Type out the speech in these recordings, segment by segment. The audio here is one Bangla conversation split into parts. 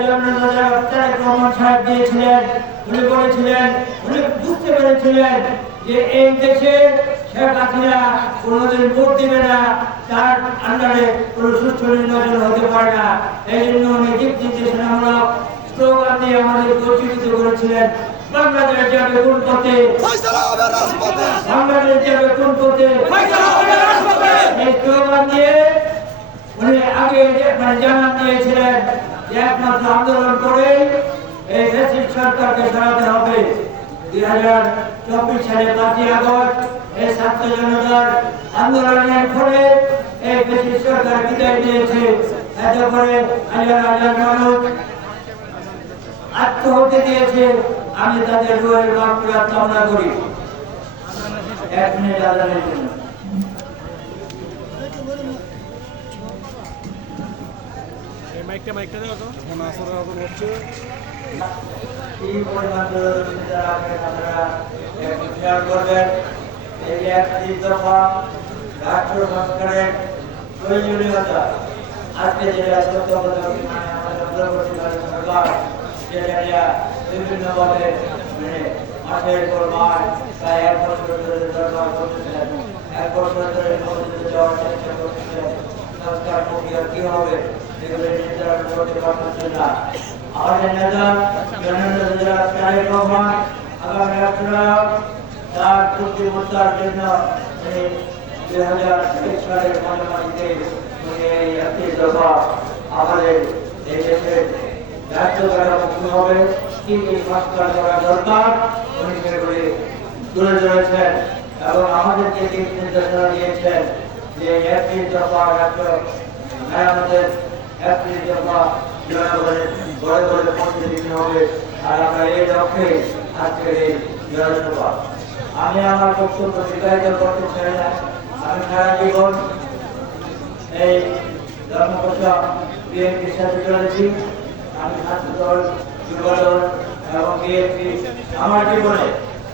রহমান সাহেব দিয়েছিলেন উনি বলেছিলেন উনি বুঝতে পেরেছিলেন যে এই দেশে শেখ হাসিনা কোনোদিন ভোট দিবে না তার আন্ডারে কোনো সুস্থ নির্বাচন হতে পারে না। এই জন্য উনি দিক নির্দেশনামূলক স্লোগান দিয়ে আমাদের প্রচলিত করেছিলেন। বাংলাদেশ যাবে কোন পথে? বাংলাদেশ যাবে কোন পথে? এই স্লোগান দিয়ে উনি আগে মানে জানান দিয়েছিলেন একমাত্র আন্দোলন করে এই দেশের সরকারকে সরাতে হবে। দুই হাজার চব্বিশ সালে পাঁচই আগস্ট এই ছাত্র জনতার আন্দোলনের ফলে এই দেশের সরকার বিদায় দিয়েছে এত করে হাজার হাজার মানুষ আত্মহত্যা দিয়েছে। আমি তাদের রুহের মাফিরাত কামনা করি। এক মিনিট আদানের জন্য। মাইকটা মাইকটা দাও তো এখন আসর আসর হচ্ছে দূরদর্শিতা রাখেন আপনারা খেয়াল করবেন এই যে একটি দফা রাষ্ট্র সংস্কারের প্রয়োজনীয়তা আজকে যেটা তত্ত্বাবধায়ক মানে আমাদের অন্তর্বর্তী সরকার যেটা নিয়ে বিভিন্নভাবে মানে মাসের পর মাস প্রায় এক বছর ধরে দরকার করতেছিলেন এক বছর ধরে মসজিদে চেষ্টা করতেছিলেন সংস্কার প্রক্রিয়া কি হবে? এগুলো নির্ধারণ করতে পারতেছেন না। আমাদের নেতা জননেতা তারেক রহমান আগামী রাষ্ট্রনায়ক তার বুদ্ধিমত্তার জন্য দুই হাজার তেইশ সালের মাঝামাঝিতে এই একটি দফা আমাদের এই দেশের রাজ্য কাঠামো কি হবে। কি কি সংস্কার করা দরকার। উনি সেগুলি তুলে ধরেছেন এবং আমাদেরকে দিক নির্দেশনা দিয়েছেন। যে একটি দফা রাজ্য আমাদের একটি দফা আমি আমার বক্তব্য বিকাশিত করতে চাই না। আমি সারা জীবন এই ধর্মকথা আমি ছাত্র দল এবং বিএনপি। আমার জীবনে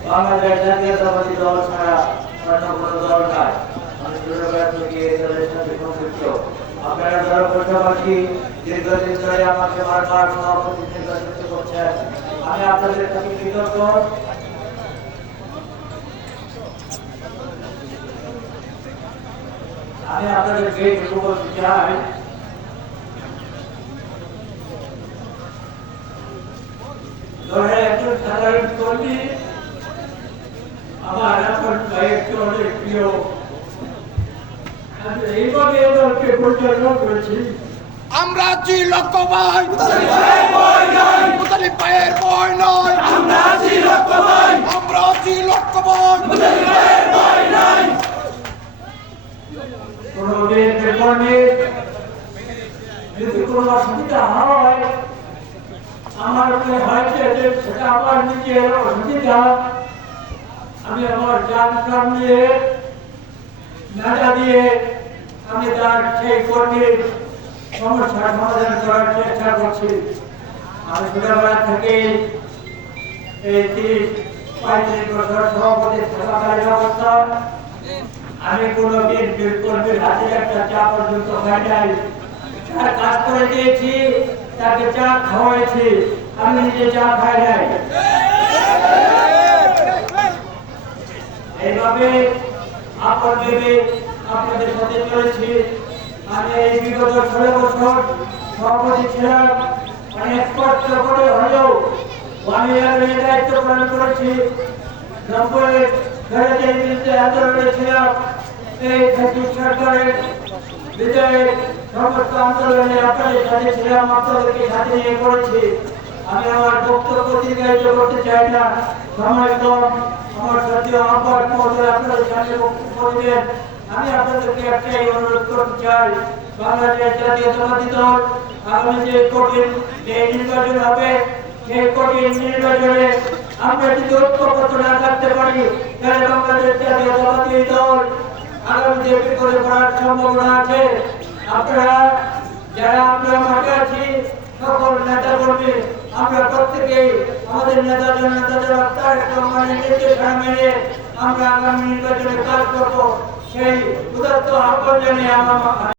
বাংলাদেশ জাতীয়তাবাদী দল ছাড়া দল নাই আমি ছোটবেলা থেকে এই দলের সাথে সংযুক্ত ধর্মকথাবাসী দীর্ঘদিন ধরে আমাকে বারবার সভাপতি নির্বাচিত করছেন। আমি আপনাদের প্রতি কৃতজ্ঞ। চাই আমার এখন প্রিয় আমি এইভাবে দলকে পরিচালনা করেছি আমরা আছি লক্ষ্য ভাই মুতালিব ভাইয়ের বই নয় আমরা আছি লক্ষ্য ভাই আমরা আছি লক্ষ্য ভাই কোনো বিএনপির কর্মী যদি কোনো অসুবিধা হয় আমার মনে হয়েছে যে সেটা আমার নিজের অসুবিধা। আমি আমার যান দিয়ে নাটা দিয়ে আমি তার সেই কর্মীর সমস্যার সমাধান করার চেষ্টা করছি। আমি ছোটবেলা থেকে এই তিরিশ, পঁয়ত্রিশ বছর সভাপতি থাকাকালীন অবস্থা। আমি কোনো বিএনপির কর্মীর হাতে একটা চা পর্যন্ত খাই নাই। তার কাজ করে দিয়েছি, তাকে চা খাওয়াইছি। আমি নিজে চা খাই নাই। এইভাবে আপন ভেবে আপনাদের সাথে চলেছি। আমি এই বিগত ষোলো বছর সভাপতি ছিলাম। অনেক কষ্ট করে হলেও আমি আমি দায়িত্ব পালন করেছি। নব্বই ফেরতের বিরুদ্ধে আন্দোলনে ছিলাম। এই ফ্যাসিস্ট সরকারের বিজয়ের সমস্ত আন্দোলনে আপনাদের সাথে ছিলাম। আপনাদেরকে সাথে নিয়ে করেছি। আমি আমার বক্তব্য দীর্ঘায়িত করতে চাই না। সময় কম। আমার সত্যি আহ্বান মহোদয় আপনাদের সামনে বক্তব্য দিবেন আমি আপনাদেরকে একটাই অনুরোধ করতে চাই, বাংলাদেশ জাতীয়তাবাদী দল আগামী যে কঠিন যে নির্বাচন হবে, সেই কঠিন নির্বাচনে আমরা যদি ঐক্যবদ্ধ না থাকতে পারি, তাহলে বাংলাদেশ জাতীয়তাবাদী দল আগামী যে বিপদে পড়ার সম্ভাবনা আছে, আপনারা, যারা আমরা মাঠে আছি, সকল নেতা কর্মী আমরা প্রত্যেকেই আমাদের নেতা জনতা যারা তার রহমানের নির্দেশনা মেনে আমরা আগামী নির্বাচনে কাজ করব, সেই উদাত্ত আহ্বান জানিয়ে আমার